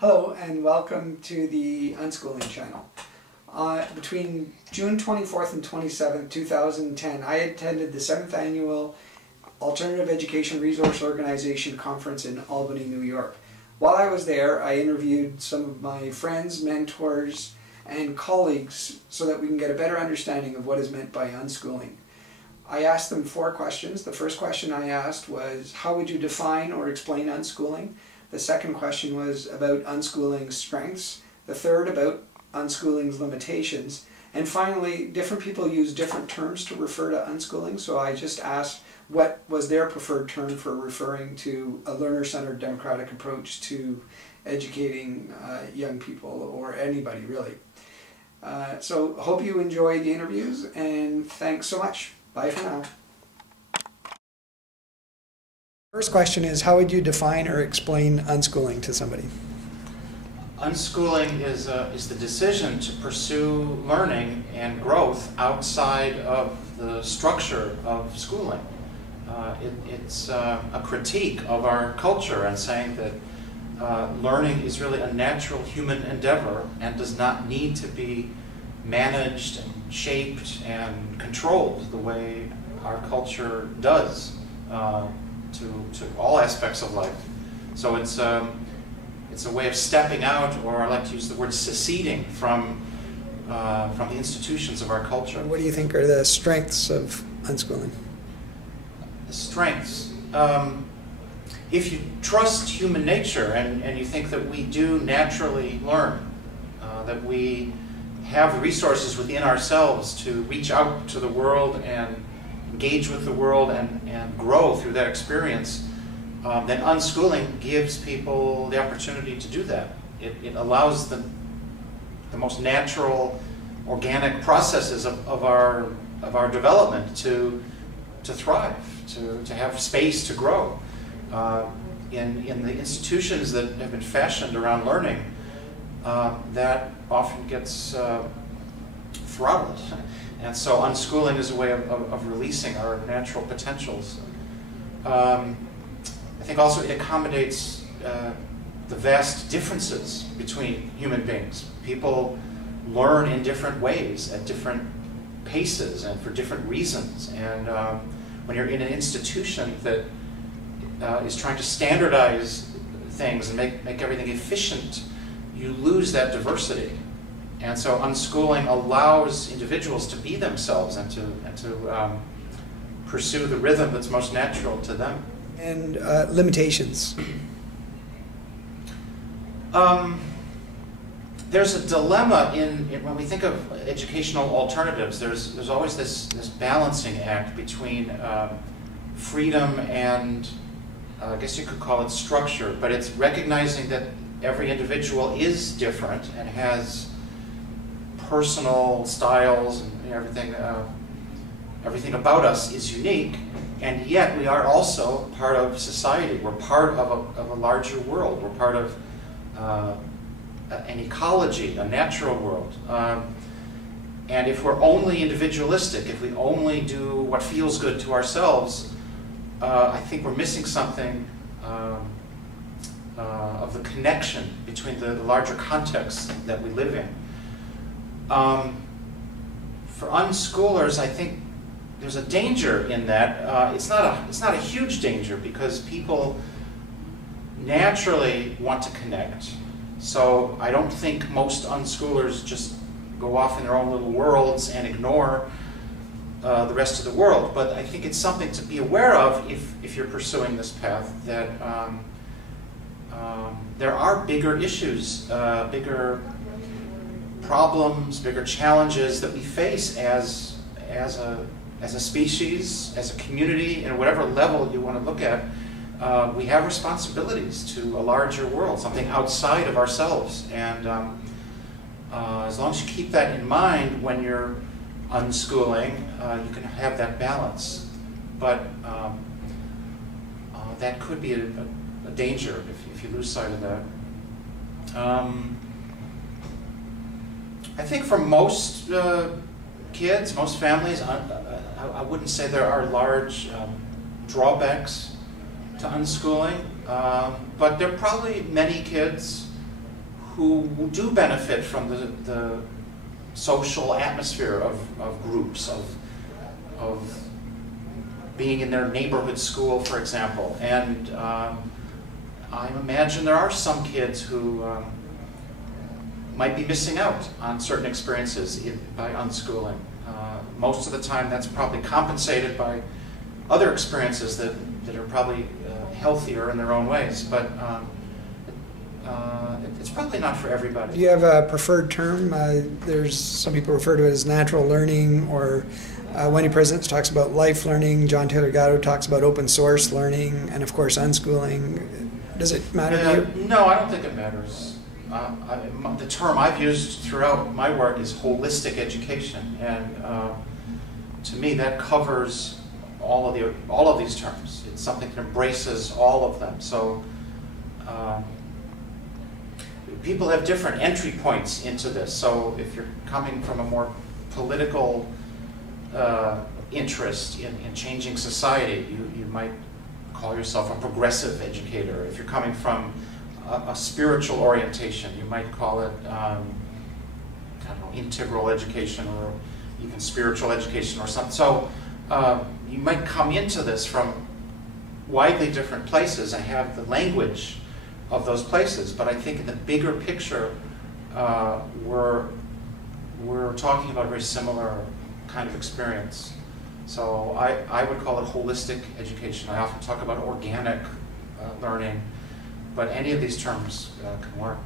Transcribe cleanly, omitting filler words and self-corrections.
Hello and welcome to the Unschooling channel. Between June 24th and 27th, 2010, I attended the 7th Annual Alternative Education Resource Organization Conference in Albany, New York. While I was there, I interviewed some of my friends, mentors, and colleagues so that we can get a better understanding of what is meant by unschooling. I asked them 4 questions. The first question I asked was, how would you define or explain unschooling? The second question was about unschooling's strengths. The third about unschooling's limitations. And finally, different people use different terms to refer to unschooling, so I just asked what was their preferred term for referring to a learner-centered democratic approach to educating young people, or anybody really. So hope you enjoyed the interviews, and thanks so much. Bye for now. First question is, how would you define or explain unschooling to somebody? Unschooling is the decision to pursue learning and growth outside of the structure of schooling. It's a critique of our culture and saying that learning is really a natural human endeavor and does not need to be managed and shaped and controlled the way our culture does to all aspects of life. So it's a way of stepping out, or I like to use the word seceding from the institutions of our culture. What do you think are the strengths of unschooling? The strengths. If you trust human nature and you think that we do naturally learn, that we have the resources within ourselves to reach out to the world and engage with the world and grow through that experience, then unschooling gives people the opportunity to do that. It allows the most natural, organic processes of our development to thrive, to have space to grow. In the institutions that have been fashioned around learning, that often gets throttled. And so unschooling is a way of releasing our natural potentials. I think also it accommodates the vast differences between human beings. People learn in different ways, at different paces, and for different reasons. And when you're in an institution that is trying to standardize things and make everything efficient, you lose that diversity. And so unschooling allows individuals to be themselves and to pursue the rhythm that's most natural to them. And limitations. There's a dilemma in when we think of educational alternatives. There's always this balancing act between freedom and I guess you could call it structure, but it's recognizing that every individual is different and has personal styles and everything about us is unique, and yet we are also part of society. We're part of a larger world. We're part of an ecology, a natural world. And if we're only individualistic, if we only do what feels good to ourselves, I think we're missing something of the connection between the larger context that we live in. For unschoolers, I think there's a danger in that. It's not a huge danger because people naturally want to connect. So I don't think most unschoolers just go off in their own little worlds and ignore the rest of the world. But I think it's something to be aware of if you're pursuing this path, that there are bigger issues, bigger problems, bigger challenges that we face as a species, as a community, and whatever level you want to look at. We have responsibilities to a larger world, something outside of ourselves. And as long as you keep that in mind when you're unschooling, you can have that balance. But that could be a danger if you lose sight of that. I think for most kids, most families, I wouldn't say there are large drawbacks to unschooling, but there are probably many kids who do benefit from the social atmosphere of groups, of being in their neighborhood school, for example. And I imagine there are some kids who might be missing out on certain experiences by unschooling. Most of the time that's probably compensated by other experiences that are probably healthier in their own ways, but it's probably not for everybody. Do you have a preferred term? There's some people refer to it as natural learning, or Wendy President talks about life learning, John Taylor Gatto talks about open source learning, and of course unschooling. Does it matter to you? No, I don't think it matters. The term I've used throughout my work is holistic education, and to me that covers all of these terms. It's something that embraces all of them. So people have different entry points into this. So if you're coming from a more political interest in changing society, you might call yourself a progressive educator. If you're coming from a spiritual orientation, you might call it I don't know, integral education, or even spiritual education or something. So you might come into this from widely different places and have the language of those places, but I think in the bigger picture we're talking about a very similar kind of experience. So I would call it holistic education. I often talk about organic learning, but any of these terms can work.